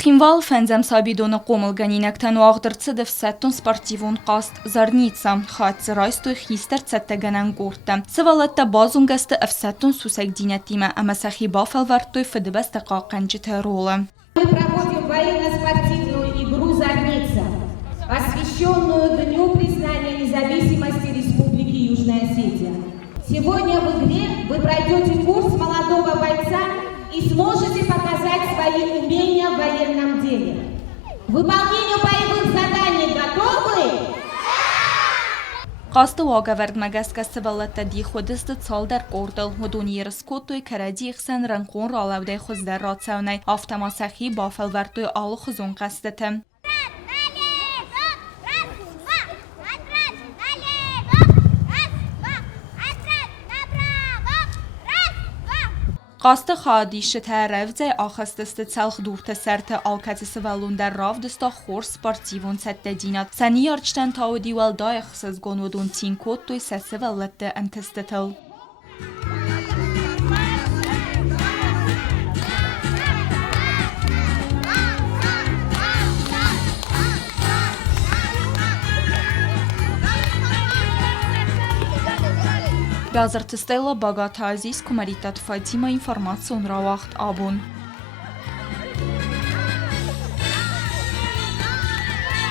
Схимвал фензем сабидон قومل ганинектен و آغدرتس دف ستون سپارتیوون قاست زارنیتسا خات رایستو خیستر تتگنن گورتم سوالت بازون گست اف ستون سوسک دینتیمه اما سخی بافل ورتوی فدبست قاقنج ترولم. Мы проводим военно-спортивную игру «Зорница», посвященную Дню признания независимости Республики Южная Осетия. Сегодня в игре вы пройдете курс молодого бойца и сможете показать свои умения в военном деле. К выполнению боевых заданий готовы? قاست واقعورد مگس که سوالت دی خودست سال در قردل و دونیر سکوتوی کردی خسن رنگون را لوده خوز در رات سونی آفتما سخی بافل وردوی آل خزون قصدتم. قاست خادیش تعرف زی آخستست تلخ دورت سرت آلکت سوالون در راو دستا خور سپارتیوون ست دینات سنی یارچتن تاو دیوال دای خسز گون و دون تین کود توی سس ولت انتستتل. Газар тестела богата азиз кумаритат Фатима информацион равахт абун.